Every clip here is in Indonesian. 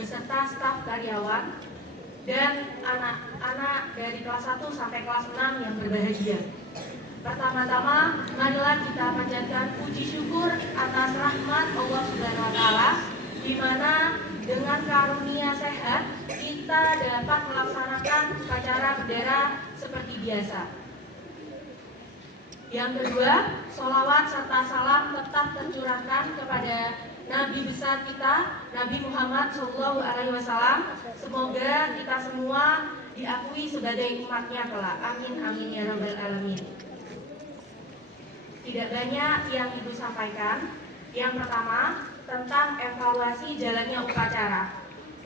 beserta staf karyawan dan anak-anak dari kelas 1 sampai kelas 6 yang berbahagia. Pertama-tama, marilah kita panjatkan puji syukur atas rahmat Allah Subhanahu wa taala, di mana dengan karunia sehat kita dapat melaksanakan upacara bendera seperti biasa. Yang kedua, sholawat serta salam tetap tercurahkan kepada Nabi besar kita, Nabi Muhammad SAW. Semoga kita semua diakui sebagai umatnya kelak. Amin, amin ya rabbal alamin. Tidak banyak yang Ibu sampaikan. Yang pertama, tentang evaluasi jalannya upacara.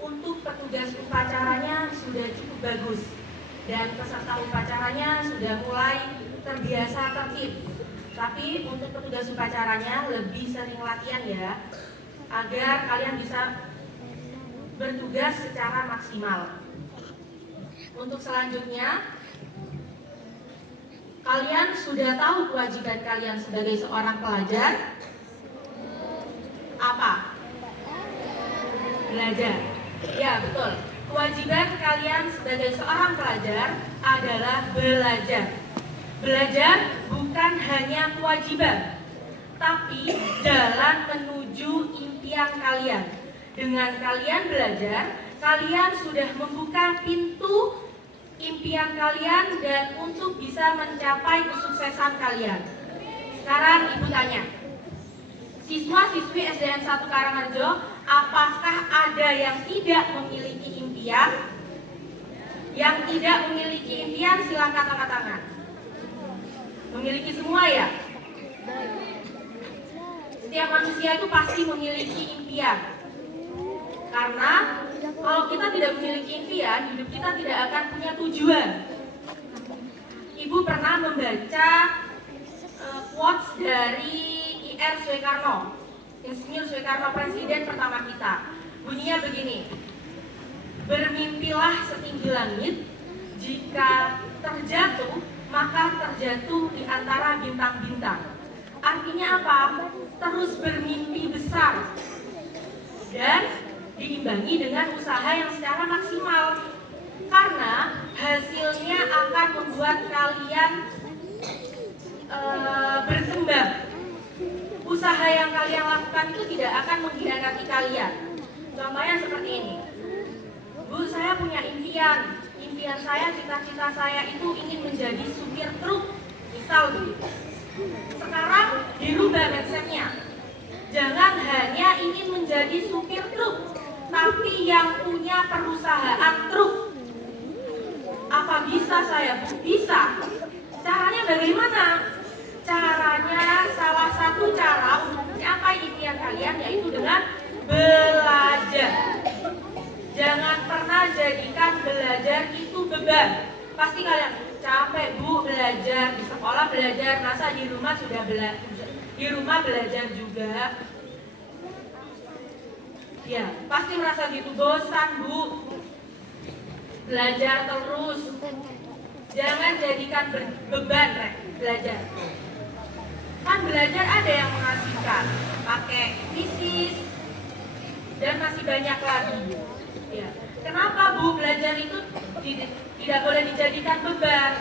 Untuk petugas upacaranya sudah cukup bagus, dan peserta upacaranya sudah mulai terbiasa tertib. Tapi untuk petugas upacaranya lebih sering latihan ya, agar kalian bisa bertugas secara maksimal. Untuk selanjutnya, kalian sudah tahu kewajiban kalian sebagai seorang pelajar? Apa? Belajar. Ya, betul. Kewajiban kalian sebagai seorang pelajar adalah belajar. Belajar bukan hanya kewajiban, tapi jalan menuju impian kalian. Dengan kalian belajar, kalian sudah membuka pintu impian kalian dan untuk bisa mencapai kesuksesan kalian. Sekarang Ibu tanya, siswa-siswi SDN 1 Karangrejo, apakah ada yang tidak memiliki impian? Yang tidak memiliki impian silakan angkat tangan. Memiliki semua ya? Setiap manusia itu pasti memiliki impian. Karena kalau kita tidak memiliki impian, hidup kita tidak akan punya tujuan. Ibu pernah membaca quotes dari IR Soekarno, Insinyur Soekarno, presiden pertama kita. Bunyinya begini: bermimpilah setinggi langit, jika terjatuh maka terjatuh di antara bintang-bintang. Artinya apa? Terus bermimpi besar dan diimbangi dengan usaha yang secara maksimal, karena hasilnya akan membuat kalian berkembang. Usaha yang kalian lakukan itu tidak akan mengkhianati kalian. Contohnya seperti ini. Bu, saya punya impian saya, cita-cita saya itu ingin menjadi supir truk, misal begitu. Sekarang dirubah mindsetnya, hanya ingin menjadi supir truk, tapi yang punya perusahaan truk. Apa bisa saya, Bu? Bisa. Caranya bagaimana? Caranya, salah satu cara untuk mencapai impian kalian yaitu dengan belajar. Jangan pernah jadikan belajar itu beban. Pasti kalian capek, Bu, belajar di sekolah belajar, masa di rumah sudah belajar juga. Ya, pasti merasa gitu, bosan, Bu. Belajar terus. Jangan jadikan beban, belajar. Kan belajar ada yang mengasihkan, pakai fisis dan masih banyak lagi. Ya. Kenapa, Bu, belajar itu tidak boleh dijadikan beban?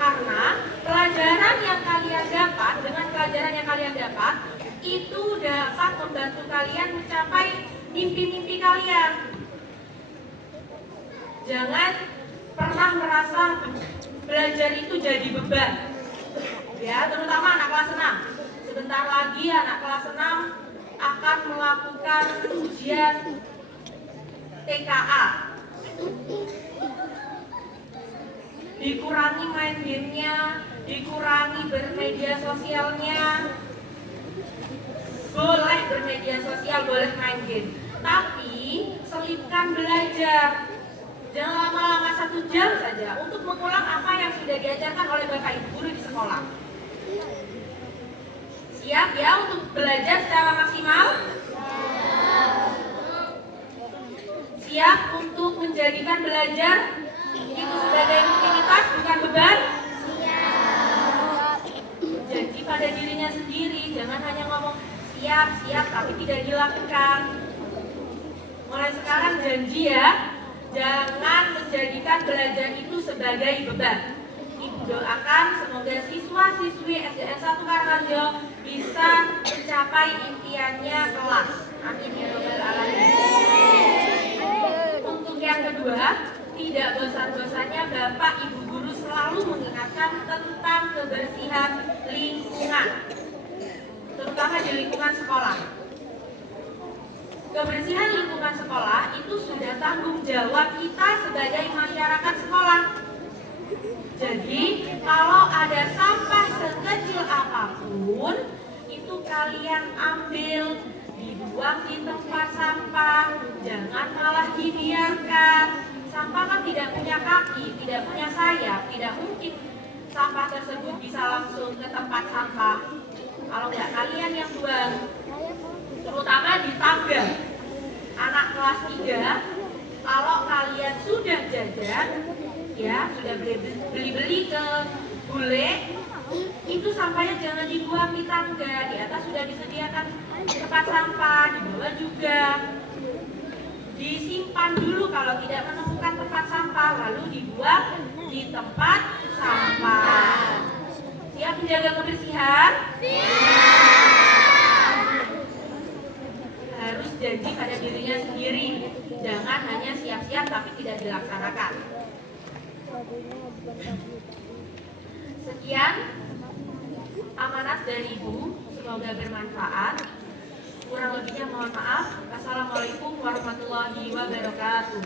Karena pelajaran yang kalian dapat, dengan pelajaran yang kalian dapat, itu dapat membantu kalian mencapai mimpi-mimpi kalian. Jangan pernah merasa belajar itu jadi beban. Ya, terutama anak kelas 6. Sebentar lagi anak kelas 6 akan melakukan ujian TKA. Dikurangi main gamenya, dikurangi bermedia sosialnya. Boleh bermedia sosial, boleh main game, tapi selipkan belajar. Jangan lama-lama 1 jam saja untuk mengulang apa yang sudah diajarkan oleh Bapak Ibu guru di sekolah. Siap ya untuk belajar secara maksimal? Siap untuk menjadikan belajar itu sebagai rutinitas, bukan beban? Jadi pada dirinya sendiri, jangan hanya ngomong siap tapi tidak dilakukan. Mulai sekarang janji ya, jangan menjadikan belajar itu sebagai beban. Ibu doakan semoga siswa-siswi SDN 1 Karangharjo bisa mencapai impiannya kelak. Amin ya robbal alamin. Untuk yang kedua, tidak bosan-bosannya Bapak Ibu guru selalu mengingatkan tentang kebersihan lingkungan, terutama di lingkungan sekolah. Kebersihan lingkungan sekolah itu sudah tanggung jawab kita sebagai masyarakat sekolah. Jadi, kalau ada sampah sekecil apapun, itu kalian ambil, dibuang di tempat sampah, jangan malah dibiarkan. Sampah kan tidak punya kaki, tidak punya sayap, tidak mungkin sampah tersebut bisa langsung ke tempat sampah kalau nggak kalian yang buang. Terutama di tangga. Anak kelas 3, kalau kalian sudah jajan, ya sudah beli ke bule, itu sampahnya jangan dibuang di tangga. Di atas sudah disediakan tempat sampah, di bawah juga. Disimpan dulu kalau tidak menemukan tempat sampah, lalu dibuang di tempat sampah. Siap menjaga kebersihan? Harus janji pada dirinya sendiri. Jangan hanya siap-siap tapi tidak dilaksanakan. Sekian amanat dari Ibu, semoga bermanfaat. Kurang lebihnya mohon maaf. Assalamualaikum warahmatullahi wabarakatuh.